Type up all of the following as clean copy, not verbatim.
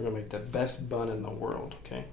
We're gonna make the best bun in the world, okay?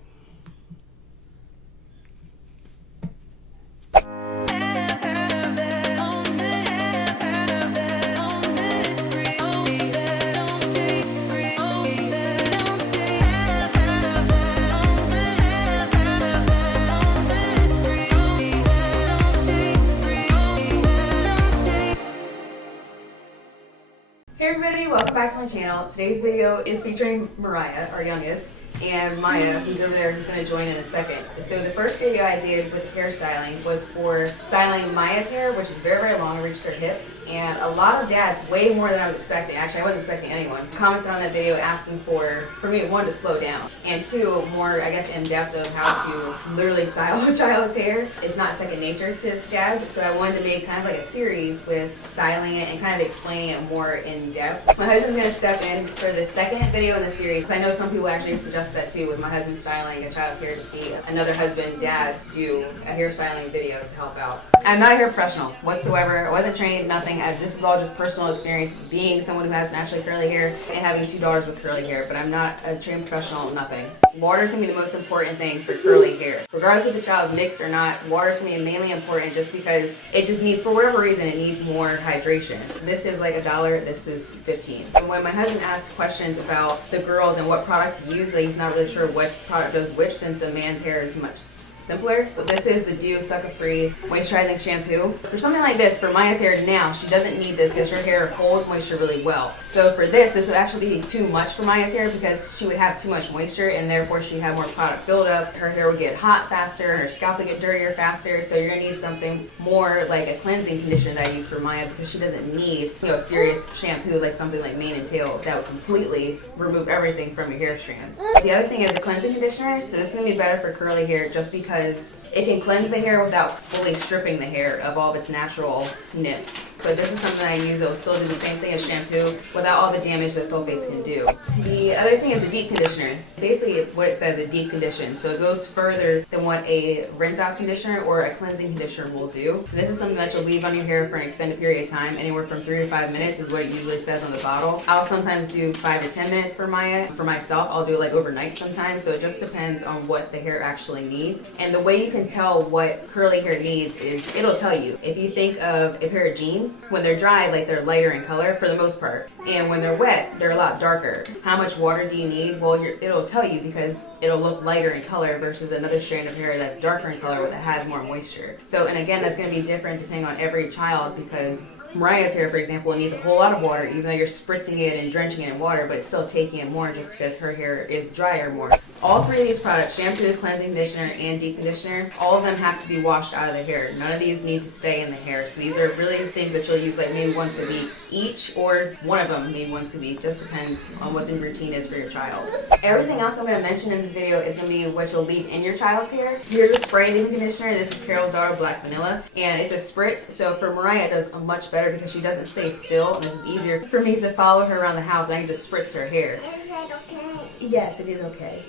Hey everybody, welcome back to my channel. Today's video is featuring Mariah, our youngest, and Maya, who's over there, who's going to join in a second. So the first video I did with hairstyling was for styling Maya's hair, which is very, very long, it reaches her hips, and a lot of dads, way more than I was expecting, actually I wasn't expecting anyone, commented on that video asking for me, one, to slow down, and two, more, I guess, in depth of how to literally style a child's hair. It's not second nature to dads, so I wanted to make kind of like a series with styling it and kind of explaining it more in depth. My husband's going to step in for the second video in the series. I know some people actually suggest that too, with my husband styling a child's hair, to see another husband, dad, do a hairstyling video to help out. I'm not a hair professional whatsoever. I wasn't trained, nothing. This is all just personal experience, being someone who has naturally curly hair and having 2 daughters with curly hair, but I'm not a trained professional, nothing. Water is to me the most important thing for curly hair. Regardless if the child's mixed or not, water to me is mainly important just because it just needs, for whatever reason, it needs more hydration. This is like $1, this is 15. And when my husband asks questions about the girls and what product to use, like he's not really sure what product does which, since a man's hair is much simpler. But this is the Dew Sucker-Free Moisturizing Shampoo. For something like this, for Maya's hair now, she doesn't need this because her hair holds moisture really well. So for this would actually be too much for Maya's hair because she would have too much moisture and therefore she'd have more product buildup. Her hair would get hot faster, her scalp would get dirtier faster, so you're gonna need something more like a cleansing conditioner that I use for Maya because she doesn't need, a serious shampoo like something like mane and tail that would completely remove everything from your hair strands. The other thing is a cleansing conditioner, so this is gonna be better for curly hair just because it can cleanse the hair without fully stripping the hair of all of its naturalness. But this is something I use that will still do the same thing as shampoo without all the damage that sulfates can do. The other thing is a deep conditioner. Basically what it says, a deep condition. So it goes further than what a rinse out conditioner or a cleansing conditioner will do. This is something that you'll leave on your hair for an extended period of time. Anywhere from 3 to 5 minutes is what it usually says on the bottle. I'll sometimes do 5 to 10 minutes for Maya. For myself, I'll do it like overnight sometimes. So it just depends on what the hair actually needs. And the way you can tell what curly hair needs is it'll tell you. If you think of a pair of jeans, when they're dry, like they're lighter in color for the most part, and when they're wet, they're a lot darker. How much water do you need? Well, it'll tell you because it'll look lighter in color versus another strand of hair that's darker in color that has more moisture. So, and again, that's going to be different depending on every child because Mariah's hair, for example, it needs a whole lot of water, even though you're spritzing it and drenching it in water, but it's still taking it more just because her hair is drier more. All 3 of these products, shampoo, cleansing conditioner, and deep conditioner, all of them have to be washed out of the hair. None of these need to stay in the hair. So these are really things that you'll use like maybe once a week each, or one of them maybe once a week. Just depends on what the routine is for your child. Everything else I'm going to mention in this video is going to be what you'll leave in your child's hair. Here's a spray leave-in conditioner. This is Carol's Daughter Black Vanilla, and it's a spritz. So for Mariah, it does much better because she doesn't stay still, and this is easier for me to follow her around the house, and I can just spritz her hair. Is that okay? Yes, it is okay.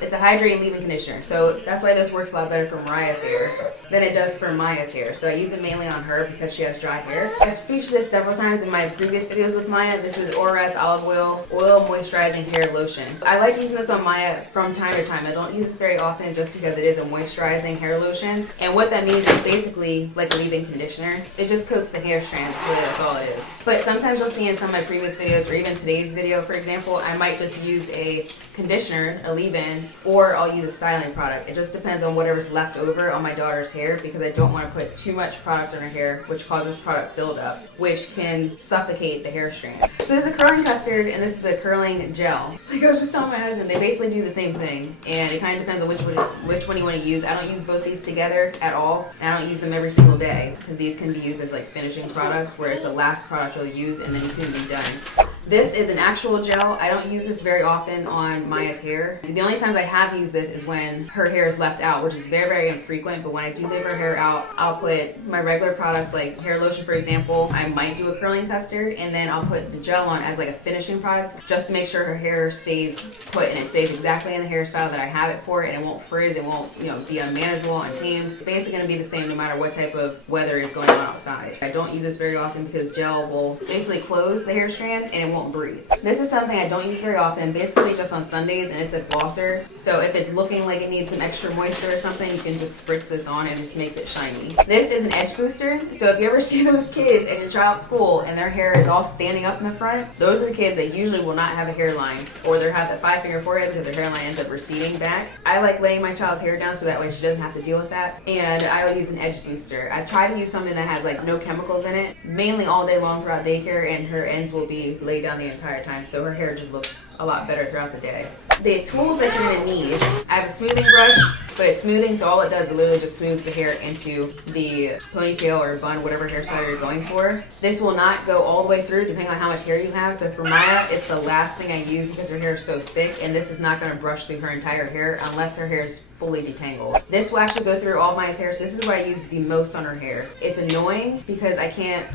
It's a hydrating leave-in conditioner, so that's why this works a lot better for Mariah's hair than it does for Maya's hair. So I use it mainly on her because she has dry hair. I've featured this several times in my previous videos with Maya. This is Orras Olive Oil Moisturizing Hair Lotion. I like using this on Maya from time to time. I don't use this very often just because it is a moisturizing hair lotion. And what that means is basically like a leave-in conditioner. It just coats the hair strand, really, that's all it is. But sometimes you'll see in some of my previous videos, or even today's video, for example, I might just use a conditioner, a leave-in, or I'll use a styling product. It just depends on whatever's left over on my daughter's hair because I don't want to put too much product on her hair, which causes product buildup, which can suffocate the hair strand. So this is a curling custard and this is the curling gel. Like I was just telling my husband, they basically do the same thing, and it kind of depends on which one you want to use. I don't use both these together at all, and I don't use them every single day because these can be used as like finishing products, whereas the last product you'll use and then you can be done. This is an actual gel. I don't use this very often on Maya's hair. The only times I have used this is when her hair is left out, which is very, very infrequent, but when I do leave her hair out, I'll put my regular products like hair lotion, for example. I might do a curling custard, and then I'll put the gel on as like a finishing product just to make sure her hair stays put and it stays exactly in the hairstyle that I have it for, and it won't frizz, it won't be unmanageable, untamed. It's basically going to be the same no matter what type of weather is going on outside. I don't use this very often because gel will basically close the hair strand and it won't won't breathe. This is something I don't use very often, basically just on Sundays, and it's a glosser. So if it's looking like it needs some extra moisture or something, you can just spritz this on and it just makes it shiny. This is an edge booster. So if you ever see those kids at your child's school and their hair is all standing up in the front, those are the kids that usually will not have a hairline, or they have the 5-finger forehead because their hairline ends up receding back. I like laying my child's hair down so that way she doesn't have to deal with that. And I will use an edge booster. I try to use something that has like no chemicals in it, mainly all day long throughout daycare, and her ends will be laid down the entire time, so her hair just looks a lot better throughout the day. The tools that you're gonna need, I have a smoothing brush, but it's smoothing, so all it does is literally just smooths the hair into the ponytail or bun, whatever hairstyle you're going for. This will not go all the way through depending on how much hair you have. So for Maya, it's the last thing I use because her hair is so thick, and this is not gonna brush through her entire hair unless her hair is fully detangled. This will actually go through all of Maya's hair, so this is what I use the most on her hair. It's annoying because I can't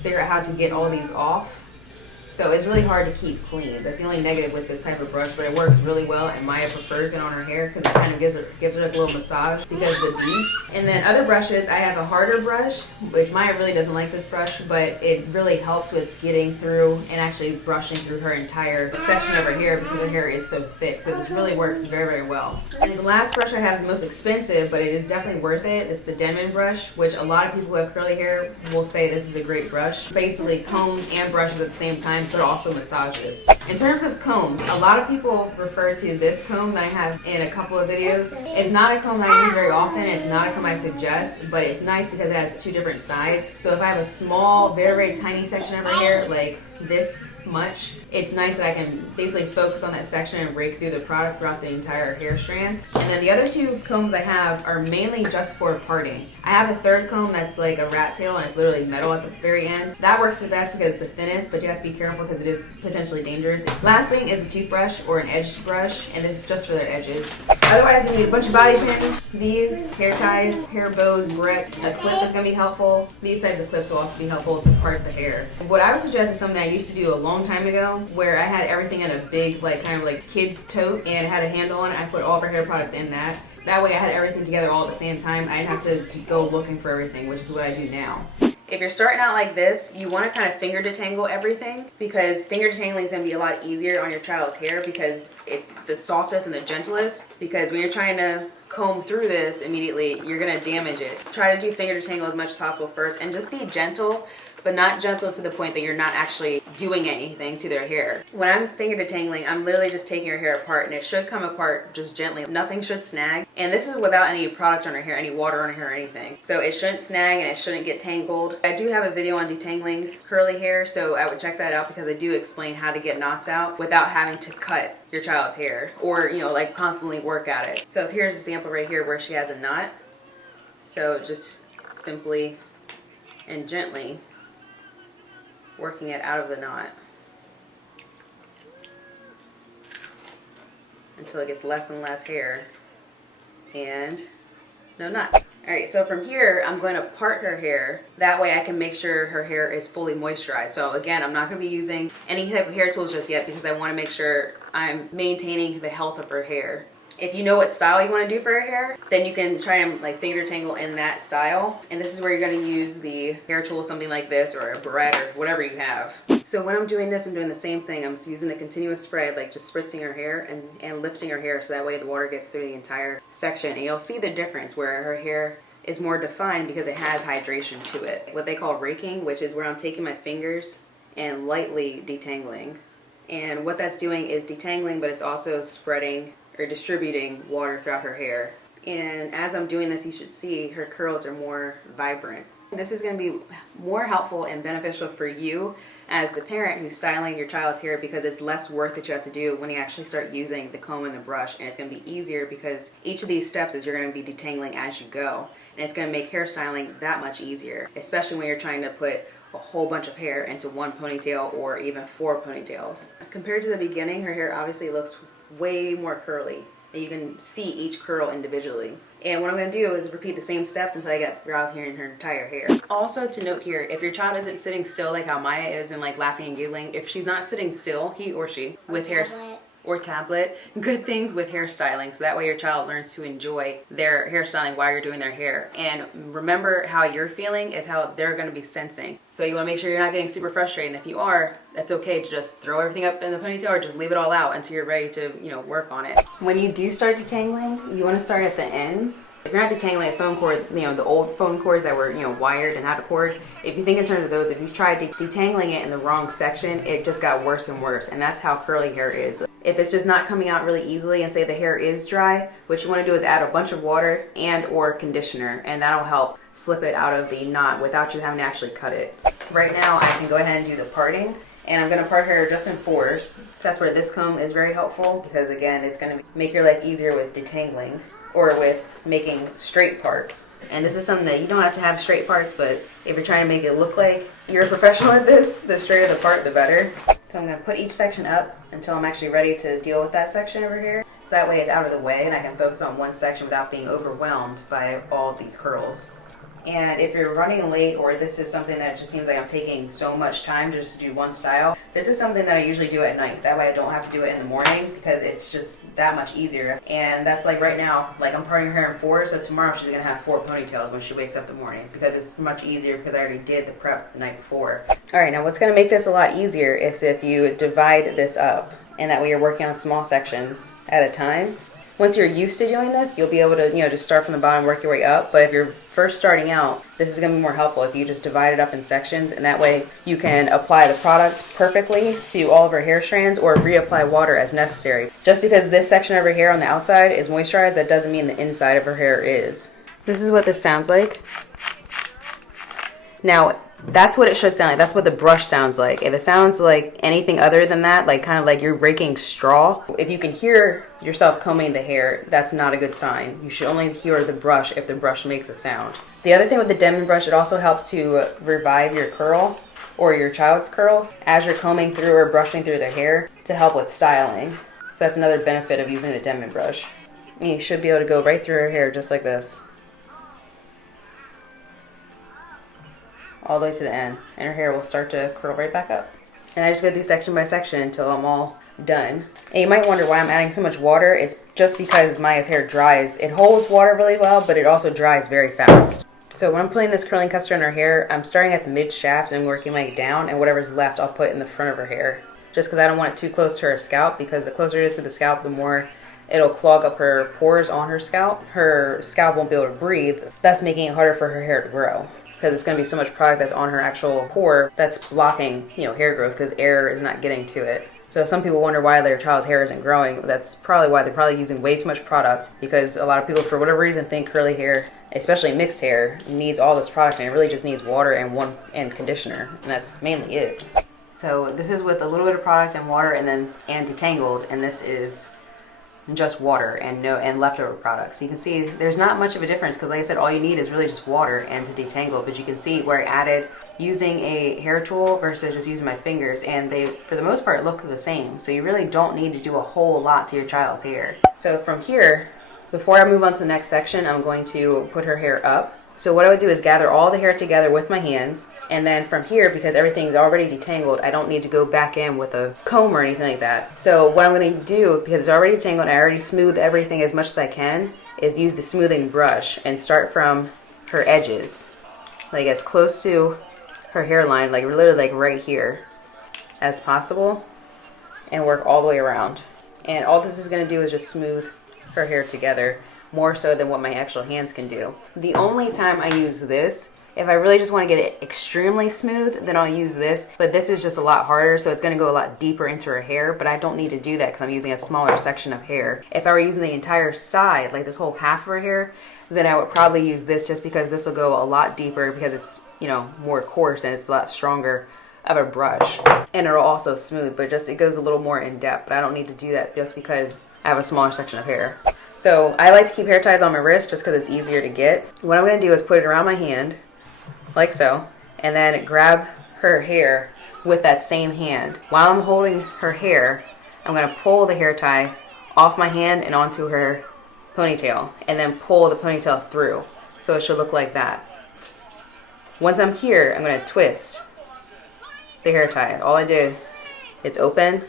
figure out how to get all of these off. So it's really hard to keep clean. That's the only negative with this type of brush, but it works really well, and Maya prefers it on her hair because it kind of gives her like a little massage because of the beads. And then other brushes, I have a harder brush, which Maya really doesn't like this brush, but it really helps with getting through and actually brushing through her entire section of her hair because her hair is so thick. So this really works very, very well. And the last brush I have is the most expensive, but it is definitely worth it. It's the Denman brush, which a lot of people who have curly hair will say this is a great brush. Basically combs and brushes at the same time, but also massages. In terms of combs, a lot of people refer to this comb that I have in a couple of videos. It's not a comb that I use very often. It's not a comb I suggest, but it's nice because it has 2 different sides. So if I have a small, very, very tiny section of her hair, like this much, it's nice that I can basically focus on that section and rake through the product throughout the entire hair strand. And then the other 2 combs I have are mainly just for parting. I have a third comb that's like a rat tail and it's literally metal at the very end. That works the best because it's the thinnest, but you have to be careful because it is potentially dangerous. Last thing is a toothbrush or an edged brush, and this is just for their edges. Otherwise, you need a bunch of bobby pins, these, hair ties, hair bows, barrettes. A clip is going to be helpful. These types of clips will also be helpful to part the hair. What I would suggest is something I used to do a long time ago, where I had everything in a big, like kind of like kid's tote, and it had a handle on it. I put all of our hair products in that. That way I had everything together all at the same time. I didn't have to go looking for everything, which is what I do now. If you're starting out like this, you want to kind of finger detangle everything, because finger detangling is going to be a lot easier on your child's hair because it's the softest and the gentlest. Because when you're trying to comb through this immediately, you're going to damage it. Try to do finger detangle as much as possible first, and just be gentle, but not gentle to the point that you're not actually doing anything to their hair. When I'm finger detangling, I'm literally just taking her hair apart, and it should come apart just gently. Nothing should snag. And this is without any product on her hair, any water on her hair or anything. So it shouldn't snag and it shouldn't get tangled. I do have a video on detangling curly hair, so I would check that out because I do explain how to get knots out without having to cut your child's hair or, you know, like constantly work at it. So here's a sample right here where she has a knot. So just simply and gently working it out of the knot until it gets less and less hair and no knot. Alright, so from here I'm going to part her hair. That way I can make sure her hair is fully moisturized. So again, I'm not going to be using any type of hair tools just yet because I want to make sure I'm maintaining the health of her hair. If you know what style you want to do for her hair, then you can try and like finger tangle in that style. And this is where you're going to use the hair tool, something like this, or a barrette, or whatever you have. So when I'm doing this, I'm doing the same thing. I'm using the continuous spread, like just spritzing her hair and lifting her hair so that way the water gets through the entire section. And you'll see the difference where her hair is more defined because it has hydration to it. What they call raking, which is where I'm taking my fingers and lightly detangling. And what that's doing is detangling, but it's also spreading or distributing water throughout her hair. And as I'm doing this, you should see her curls are more vibrant. This is going to be more helpful and beneficial for you as the parent who's styling your child's hair because it's less work that you have to do when you actually start using the comb and the brush, and it's going to be easier because each of these steps is you're going to be detangling as you go, and it's going to make hairstyling that much easier, especially when you're trying to put a whole bunch of hair into one ponytail or even 4 ponytails. Compared to the beginning, her hair obviously looks way more curly, and you can see each curl individually. And what I'm going to do is repeat the same steps until I get out here in her entire hair. Also to note here, if your child isn't sitting still like how Maya is and like laughing and giggling, if she's not sitting still, he or she, with hair, or tablet, good things with hairstyling. So that way your child learns to enjoy their hairstyling while you're doing their hair. And remember, how you're feeling is how they're going to be sensing. So you want to make sure you're not getting super frustrated. And if you are, that's okay to just throw everything up in the ponytail or just leave it all out until you're ready to, work on it. When you do start detangling, you want to start at the ends. If you're not detangling a phone cord, the old phone cords that were, wired and had a cord, if you think in terms of those, if you tried detangling it in the wrong section, it just got worse and worse. And that's how curly hair is. If it's just not coming out really easily and say the hair is dry, what you want to do is add a bunch of water and or conditioner, and that'll help slip it out of the knot without you having to actually cut it. Right now, I can go ahead and do the parting. And I'm going to part hair just in fours. That's where this comb is very helpful because, again, it's going to make your life easier with detangling or with making straight parts. And this is something that you don't have to have straight parts, but if you're trying to make it look like you're a professional at this, the straighter the part, the better. So I'm going to put each section up until I'm actually ready to deal with that section over here. So that way it's out of the way and I can focus on one section without being overwhelmed by all of these curls. And if you're running late or this is something that just seems like I'm taking so much time just to do one style, this is something that I usually do at night. That way I don't have to do it in the morning because it's just that much easier. And that's like right now, like I'm parting her hair in four, so tomorrow she's gonna have 4 ponytails when she wakes up in the morning because it's much easier because I already did the prep the night before. All right, now what's gonna make this a lot easier is if you divide this up, and that way you're working on small sections at a time. Once you're used to doing this, you'll be able to, just start from the bottom, work your way up. But if you're first starting out, this is going to be more helpful if you just divide it up in sections, and that way you can apply the product perfectly to all of her hair strands or reapply water as necessary. Just because this section of her hair on the outside is moisturized, that doesn't mean the inside of her hair is. This is what this sounds like. Now, that's what it should sound like. That's what the brush sounds like. If it sounds like anything other than that, like kind of like you're raking straw, if you can hear yourself combing the hair, that's not a good sign. You should only hear the brush if the brush makes a sound. The other thing with the Denman brush, it also helps to revive your curl or your child's curls as you're combing through or brushing through their hair to help with styling. So that's another benefit of using the Denman brush. And you should be able to go right through her hair just like this, all the way to the end, and her hair will start to curl right back up. And I just go through section by section until I'm all done. And you might wonder why I'm adding so much water. It's just because Maya's hair dries. It holds water really well, but it also dries very fast. So when I'm putting this curling custard in her hair, I'm starting at the mid shaft and working my way down, and whatever's left I'll put in the front of her hair. Just because I don't want it too close to her scalp, because the closer it is to the scalp, the more it'll clog up her pores on her scalp. Her scalp won't be able to breathe, thus making it harder for her hair to grow. Because it's going to be so much product that's on her actual core that's blocking, hair growth because air is not getting to it. So some people wonder why their child's hair isn't growing. That's probably why they're probably using way too much product, because a lot of people, for whatever reason, think curly hair, especially mixed hair, needs all this product, and it really just needs water and conditioner, and that's mainly it. So this is with a little bit of product and water and detangled, and this is just water and leftover products. So you can see there's not much of a difference because, like I said, all you need is really just water and to detangle. But you can see where I added using a hair tool versus just using my fingers, and they, for the most part, look the same. So you really don't need to do a whole lot to your child's hair. So from here, before I move on to the next section, I'm going to put her hair up. So what I would do is gather all the hair together with my hands, and then from here, because everything's already detangled, I don't need to go back in with a comb or anything like that. So what I'm going to do, because it's already detangled and I already smoothed everything as much as I can, is use the smoothing brush and start from her edges, like as close to her hairline, like literally like right here as possible, and work all the way around. And all this is going to do is just smooth her hair together, more so than what my actual hands can do. The only time I use this, if I really just want to get it extremely smooth, then I'll use this. But this is just a lot harder, so it's going to go a lot deeper into her hair, but I don't need to do that because I'm using a smaller section of hair. If I were using the entire side, like this whole half of her hair, then I would probably use this, just because this will go a lot deeper because it's, more coarse and it's a lot stronger of a brush, and it'll also smooth, but just it goes a little more in depth. But I don't need to do that just because I have a smaller section of hair. So I like to keep hair ties on my wrist just because it's easier to get. What I'm going to do is put it around my hand, like so, and then grab her hair with that same hand. While I'm holding her hair, I'm going to pull the hair tie off my hand and onto her ponytail, and then pull the ponytail through. So it should look like that. Once I'm here, I'm going to twist the hair tie. All I did, it's open,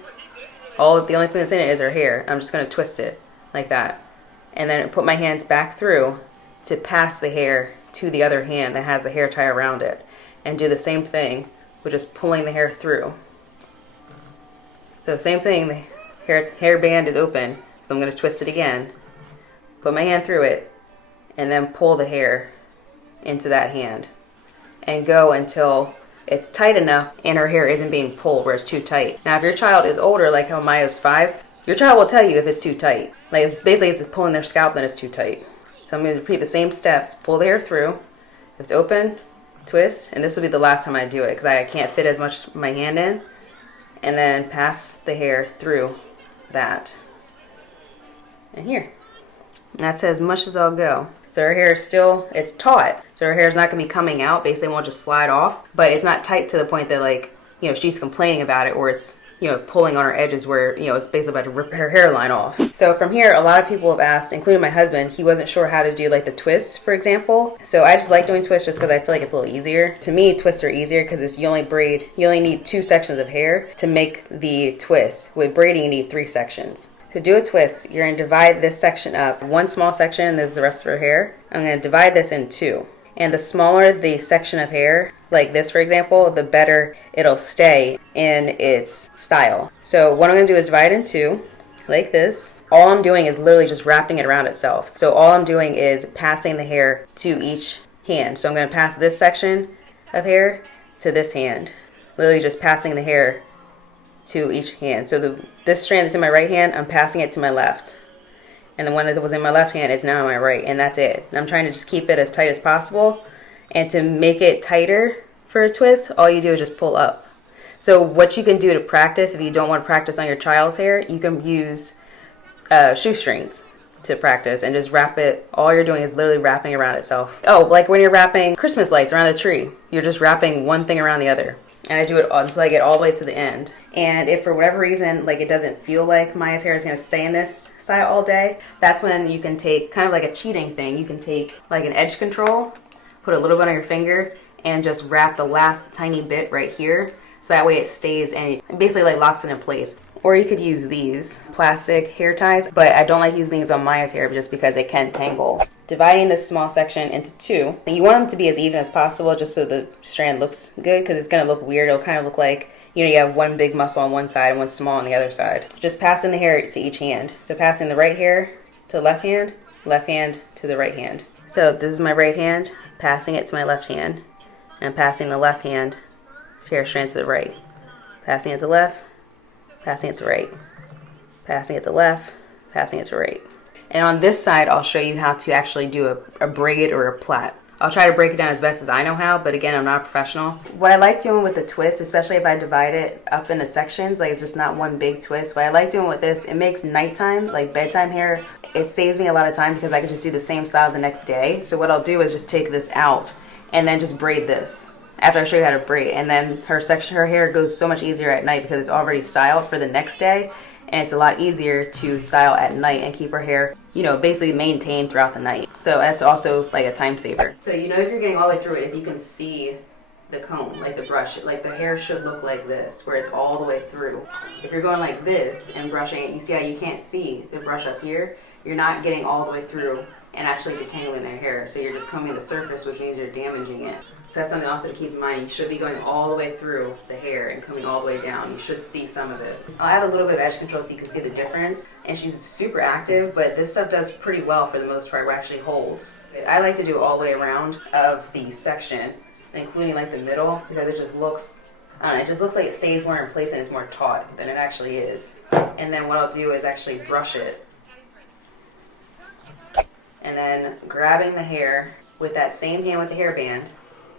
The only thing that's in it is her hair. I'm just going to twist it like that. And then put my hands back through to pass the hair to the other hand that has the hair tie around it. And do the same thing with just pulling the hair through. So same thing, the hair band is open. So I'm going to twist it again. Put my hand through it. And then pull the hair into that hand. And go until it's tight enough and her hair isn't being pulled where it's too tight. Now if your child is older, like how Maya's 5, your child will tell you if it's too tight. Like it's pulling their scalp, then it's too tight. So I'm going to repeat the same steps. Pull the hair through. If it's open, twist. And this will be the last time I do it because I can't fit as much my hand in. And then pass the hair through that. And here. And that's as much as I'll go. So her hair is still, it's taut. So her hair is not going to be coming out. Basically, it won't just slide off. But it's not tight to the point that, like, you know, she's complaining about it or it's, you know, pulling on her edges where, you know, it's basically about to rip her hairline off. So from here, a lot of people have asked, including my husband, he wasn't sure how to do, like, the twists, for example. So I just like doing twists just because I feel like it's a little easier. To me, twists are easier because you only need 2 sections of hair to make the twist. With braiding, you need 3 sections. To do a twist, you're going to divide this section up. 1 small section, there's the rest of her hair. I'm going to divide this in 2. And the smaller the section of hair, like this for example, the better it'll stay in its style. So what I'm going to do is divide it in 2, like this. All I'm doing is literally just wrapping it around itself. So all I'm doing is passing the hair to each hand. So I'm going to pass this section of hair to this hand. Literally just passing the hair to each hand. So this strand that's in my right hand, I'm passing it to my left. And the one that was in my left hand is now in my right. And that's it. And I'm trying to just keep it as tight as possible. And to make it tighter for a twist, all you do is just pull up. So what you can do to practice, if you don't want to practice on your child's hair, you can use shoestrings to practice and just wrap it. All you're doing is literally wrapping around itself. Oh, like when you're wrapping Christmas lights around a tree, you're just wrapping one thing around the other. And I do it until I get all the way to the end. And if for whatever reason, like it doesn't feel like Maya's hair is going to stay in this style all day, that's when you can take kind of like a cheating thing. You can take like an edge control, put a little bit on your finger, and just wrap the last tiny bit right here. So that way it stays and it basically like locks it in place. Or you could use these plastic hair ties, but I don't like using these on Maya's hair just because it can tangle. Dividing this small section into 2. And you want them to be as even as possible just so the strand looks good because it's going to look weird. It'll kind of look like, you know, you have one big muscle on one side and one small on the other side. Just passing the hair to each hand. So passing the right hair to the left hand to the right hand. So this is my right hand, passing it to my left hand, and passing the left hand hair strand to the right. Passing it to left, passing it to right, passing it to left, passing it to right. And on this side, I'll show you how to actually do a braid or a plait. I'll try to break it down as best as I know how, but again, I'm not a professional. What I like doing with the twist, especially if I divide it up into sections, like it's just not one big twist, what I like doing with this, it makes nighttime, like bedtime hair, it saves me a lot of time because I can just do the same style the next day. So what I'll do is just take this out and then just braid this. After I show you how to braid, and then her hair goes so much easier at night because it's already styled for the next day, and it's a lot easier to style at night and keep her hair, you know, basically maintained throughout the night. So that's also like a time saver. So you know if you're getting all the way through it, if you can see the comb, like the brush, like the hair should look like this, where it's all the way through. If you're going like this and brushing it, you see how you can't see the brush up here? You're not getting all the way through and actually detangling their hair. So you're just combing the surface, which means you're damaging it. So that's something also to keep in mind. You should be going all the way through the hair and coming all the way down. You should see some of it. I'll add a little bit of edge control so you can see the difference. And she's super active, but this stuff does pretty well for the most part, where it actually holds. I like to do it all the way around of the section, including like the middle, because it just looks, I don't know, it just looks like it stays more in place and it's more taut than it actually is. And then what I'll do is actually brush it. And then grabbing the hair with that same hand with the hairband,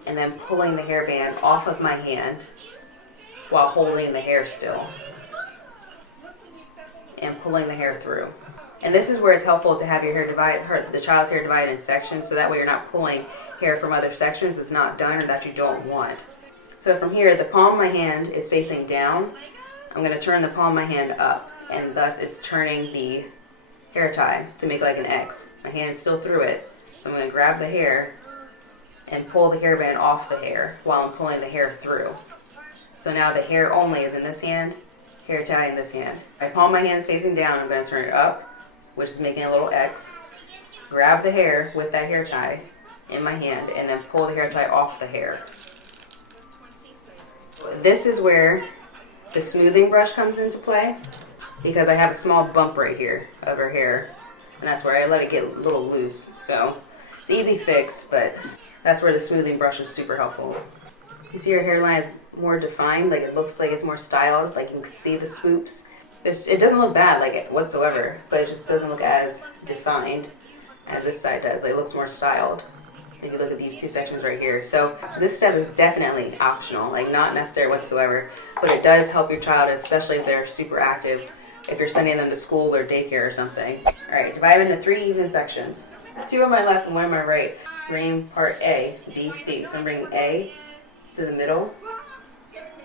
and then pulling the hairband off of my hand while holding the hair still. And pulling the hair through. And this is where it's helpful to have your hair the child's hair divided in sections, so that way you're not pulling hair from other sections that's not done or that you don't want. So from here, the palm of my hand is facing down. I'm going to turn the palm of my hand up, and thus it's turning the hair tie to make like an X. My hand's still through it, so I'm going to grab the hair and pull the hairband off the hair while I'm pulling the hair through. So now the hair only is in this hand, hair tie in this hand. My palm of my hand is facing down. I'm going to turn it up, which is making a little X. Grab the hair with that hair tie in my hand and then pull the hair tie off the hair. This is where the smoothing brush comes into play because I have a small bump right here of her hair, and that's where I let it get a little loose. So it's an easy fix, but that's where the smoothing brush is super helpful. You see her hairline is more defined, like it looks like it's more styled, like you can see the swoops. It doesn't look bad like it whatsoever, but it just doesn't look as defined as this side does. Like, it looks more styled if you look at these two sections right here. So this step is definitely optional, like not necessary whatsoever, but it does help your child, especially if they're super active, if you're sending them to school or daycare or something. All right, divide them into 3 even sections. 2 on my left and 1 on my right. Bring part A, B, C. So I'm bringing A to the middle,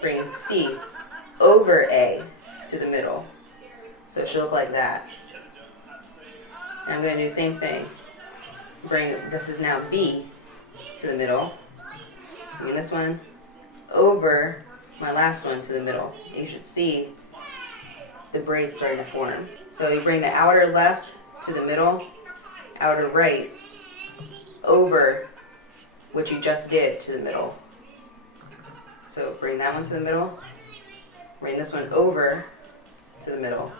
bring C over A to the middle. So it should look like that. And I'm going to do the same thing. Bring, this is now B to the middle. Bring this one over my last one to the middle. You should see the braids starting to form. So you bring the outer left to the middle, outer right over what you just did to the middle. So bring that one to the middle, bring this one over to the middle.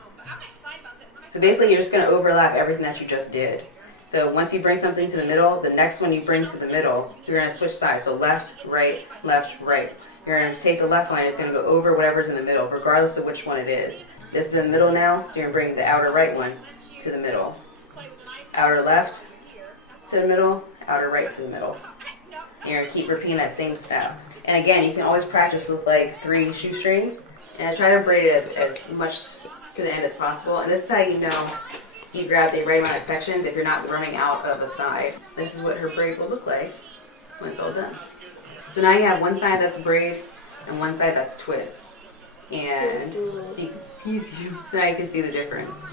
So basically you're just going to overlap everything that you just did. So once you bring something to the middle, the next one you bring to the middle, you're going to switch sides. So left, right, left, right. You're going to take the left line, it's going to go over whatever's in the middle, regardless of which one it is. This is in the middle now, so you're going to bring the outer right one to the middle. Outer left to the middle, outer right to the middle. And you're going to keep repeating that same step. And again, you can always practice with like 3 shoestrings. And I try to braid it as much to the end as possible. And this is how you know you grabbed the right amount of sections if you're not running out of a side. This is what her braid will look like when it's all done. So now you have one side that's braid and one side that's twist. And so now you can see the difference.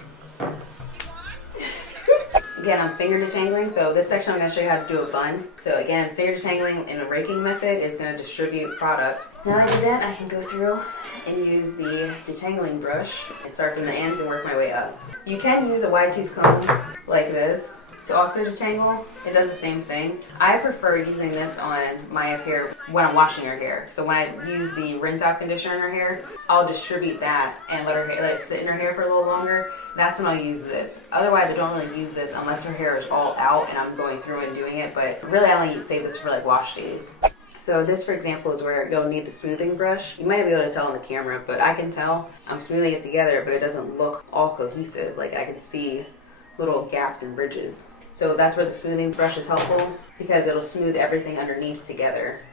Again, I'm finger detangling, so this section I'm going to show you how to do a bun. So again, finger detangling in a raking method is going to distribute product. Now that I do that, I can go through and use the detangling brush and start from the ends and work my way up. You can use a wide tooth comb like this to also detangle. It does the same thing. I prefer using this on Maya's hair when I'm washing her hair. So when I use the rinse out conditioner in her hair, I'll distribute that and let it sit in her hair for a little longer. That's when I'll use this. Otherwise, I don't really use this unless her hair is all out and I'm going through and doing it, but really I only save this for like wash days. So this, for example, is where you'll need the smoothing brush. You might be able to tell on the camera, but I can tell I'm smoothing it together, but it doesn't look all cohesive. Like I can see little gaps and ridges. So that's where the smoothing brush is helpful because it'll smooth everything underneath together.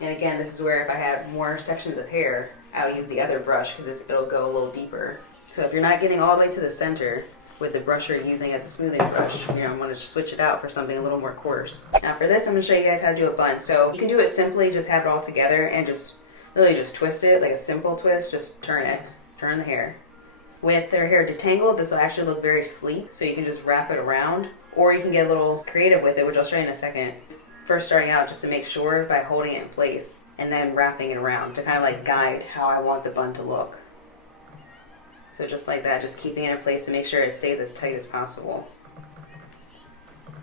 And again, this is where if I have more sections of hair, I'll use the other brush because it'll go a little deeper. So if you're not getting all the way to the center with the brush you're using as a smoothing brush, I'm going to switch it out for something a little more coarse. Now for this, I'm going to show you guys how to do a bun. So you can do it simply, just have it all together and just really just twist it, like a simple twist, just turn the hair. With their hair detangled, this will actually look very sleek, so you can just wrap it around, or you can get a little creative with it, which I'll show you in a second. First starting out just to make sure by holding it in place and then wrapping it around to kind of like guide how I want the bun to look. So just like that, just keeping it in place to make sure it stays as tight as possible.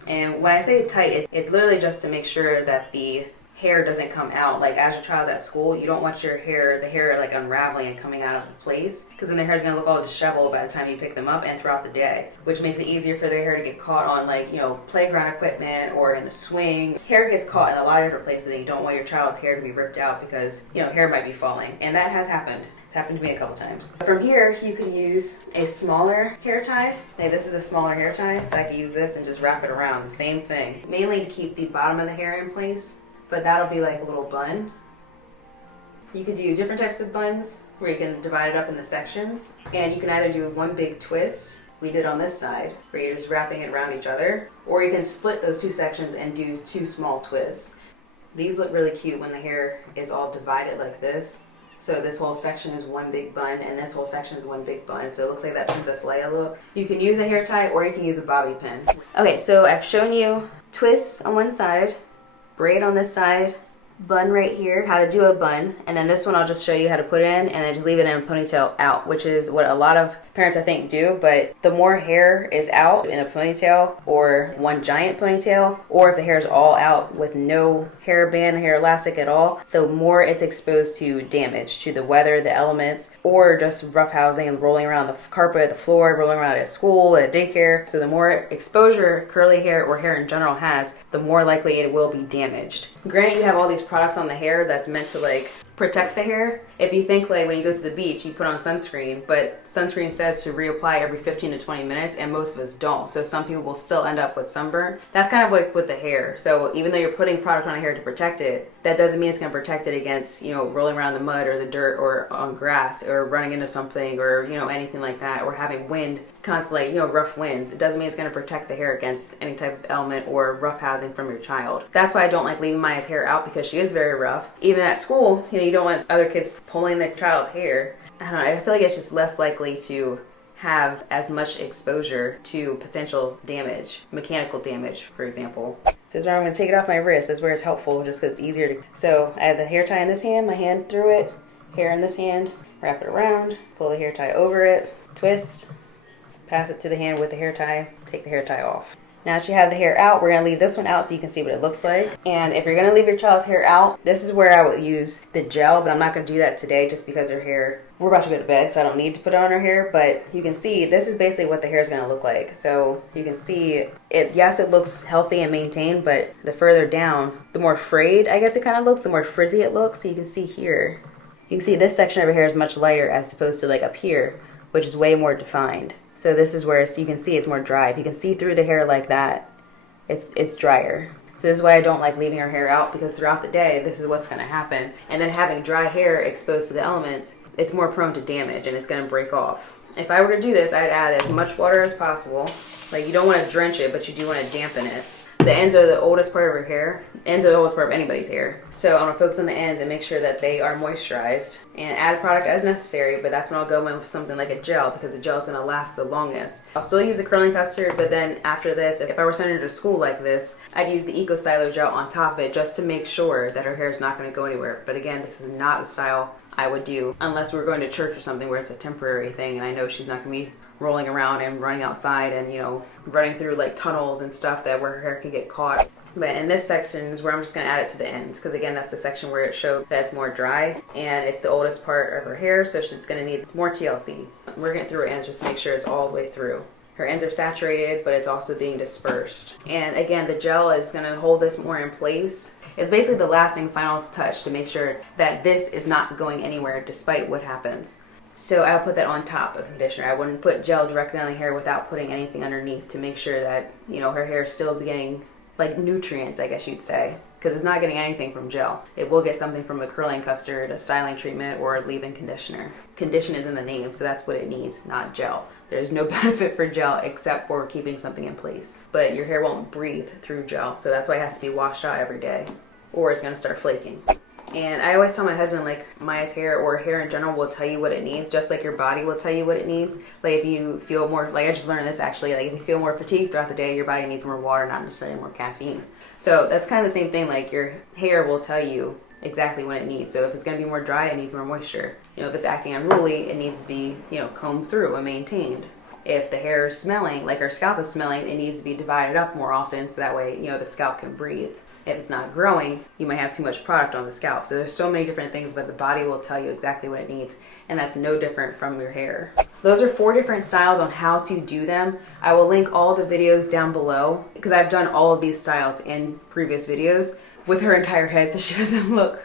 And when I say tight, it's literally just to make sure that the hair doesn't come out. Like as your child's at school, you don't want the hair like unraveling and coming out of place, because then their hair is going to look all disheveled by the time you pick them up and throughout the day, which makes it easier for their hair to get caught on like, playground equipment or in a swing. Hair gets caught in a lot of different places and you don't want your child's hair to be ripped out because, hair might be falling. And that has happened. It's happened to me a couple times. From here, you can use a smaller hair tie. Like this is a smaller hair tie, so I can use this and just wrap it around. The same thing. Mainly to keep the bottom of the hair in place. But that'll be like a little bun. You could do different types of buns where you can divide it up into sections. And you can either do one big twist, we did on this side, where you're just wrapping it around each other, or you can split those 2 sections and do 2 small twists. These look really cute when the hair is all divided like this. So this whole section is one big bun and this whole section is one big bun. So it looks like that Princess Leia look. You can use a hair tie or you can use a bobby pin. Okay, so I've shown you twists on one side, braid on this side, bun right here, how to do a bun, and then this one I'll just show you how to put in and then just leave it in a ponytail out, which is what a lot of parents I think do. But the more hair is out in a ponytail or one giant ponytail, or if the hair is all out with no hairband, hair elastic at all, the more it's exposed to damage, to the weather, the elements, or just rough housing and rolling around the carpet, the floor, rolling around at school, at daycare. So the more exposure curly hair or hair in general has, the more likely it will be damaged. Granted, you have all these products on the hair that's meant to like protect the hair. If you think like when you go to the beach, you put on sunscreen, but sunscreen says to reapply every 15 to 20 minutes, and most of us don't. So some people will still end up with sunburn. That's kind of like with the hair. So even though you're putting product on the hair to protect it, that doesn't mean it's going to protect it against, you know, rolling around the mud or the dirt or on grass or running into something or, you know, anything like that, or having wind constantly, you know, rough winds. It doesn't mean it's going to protect the hair against any type of element or rough housing from your child. That's why I don't like leaving Maya's hair out, because she is very rough. Even at school, you know, you don't want other kids pulling their child's hair. I don't know, I feel like it's just less likely to have as much exposure to potential damage, mechanical damage, for example. This is where I'm going to take it off my wrist. This is where it's helpful, just because it's easier to. So I have the hair tie in this hand, my hand through it, hair in this hand, wrap it around, pull the hair tie over it, twist, pass it to the hand with the hair tie, take the hair tie off. Now that you have the hair out, we're going to leave this one out so you can see what it looks like. And if you're going to leave your child's hair out, this is where I would use the gel, but I'm not going to do that today just because her hair, we're about to go to bed, so I don't need to put it on her hair. But you can see this is basically what the hair is going to look like. So you can see it, yes, it looks healthy and maintained, but the further down, the more frayed, I guess it kind of looks, the more frizzy it looks. So you can see here, you can see this section of her hair is much lighter as opposed to like up here, which is way more defined. So this is where you can see it's more dry. If you can see through the hair like that, it's drier. So this is why I don't like leaving her hair out, because throughout the day, this is what's going to happen. And then having dry hair exposed to the elements, it's more prone to damage and it's going to break off. If I were to do this, I'd add as much water as possible. Like, you don't want to drench it, but you do want to dampen it. The ends are the oldest part of her hair. Ends are the oldest part of anybody's hair. So I'm going to focus on the ends and make sure that they are moisturized. And add product as necessary, but that's when I'll go in with something like a gel, because the gel is going to last the longest. I'll still use the curling custard, but then after this, if I were sending her to school like this, I'd use the Eco Styler gel on top of it just to make sure that her hair is not going to go anywhere. But again, this is not a style I would do unless we're going to church or something where it's a temporary thing, and I know she's not going to be rolling around and running outside and, you know, running through like tunnels and stuff that where her hair can get caught. But in this section is where I'm just going to add it to the ends, because again, that's the section where it showed that it's more dry and it's the oldest part of her hair, so she's going to need more TLC. We're getting through her ends just to make sure it's all the way through. Her ends are saturated, but it's also being dispersed. And again, the gel is going to hold this more in place. It's basically the lasting final touch to make sure that this is not going anywhere despite what happens. So I'll put that on top of conditioner. I wouldn't put gel directly on the hair without putting anything underneath to make sure that, you know, her hair is still getting like nutrients, I guess you'd say, because it's not getting anything from gel. It will get something from a curling custard, a styling treatment, or a leave-in conditioner. Condition is in the name, so that's what it needs, not gel. There's no benefit for gel except for keeping something in place. But your hair won't breathe through gel, so that's why it has to be washed out every day, or it's gonna start flaking. And I always tell my husband, like, Maya's hair or hair in general will tell you what it needs, just like your body will tell you what it needs. Like, if you feel more, like I just learned this actually, like if you feel more fatigued throughout the day, your body needs more water, not necessarily more caffeine. So that's kind of the same thing, like your hair will tell you exactly what it needs. So if it's going to be more dry, it needs more moisture. You know, if it's acting unruly, it needs to be, you know, combed through and maintained. If the hair is smelling, like her scalp is smelling, it needs to be divided up more often so that way, you know, the scalp can breathe. If it's not growing, you might have too much product on the scalp. So there's so many different things, but the body will tell you exactly what it needs, and that's no different from your hair. Those are 4 different styles on how to do them. I will link all the videos down below because I've done all of these styles in previous videos with her entire head so she doesn't look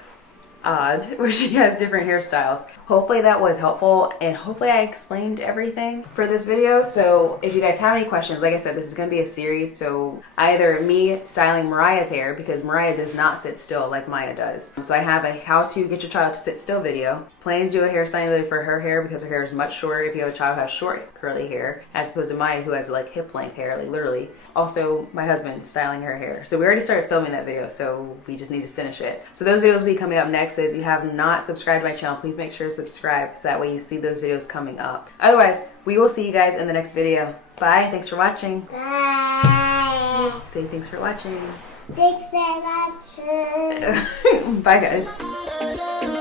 odd, where she has different hairstyles. Hopefully that was helpful, and hopefully I explained everything for this video. So if you guys have any questions, like I said, this is going to be a series, so either me styling Mariah's hair, because Mariah does not sit still like Maya does. So I have a how to get your child to sit still video, planning to do a hairstyling video for her hair because her hair is much shorter if you have a child who has short curly hair, as opposed to Maya who has like hip length hair, like literally. Also my husband styling her hair. So we already started filming that video, so we just need to finish it. So those videos will be coming up next. So if you have not subscribed to my channel, please make sure to subscribe so that way you see those videos coming up. Otherwise, we will see you guys in the next video. Bye. Thanks for watching. Bye. Say thanks for watching. Dexterity. Bye, guys.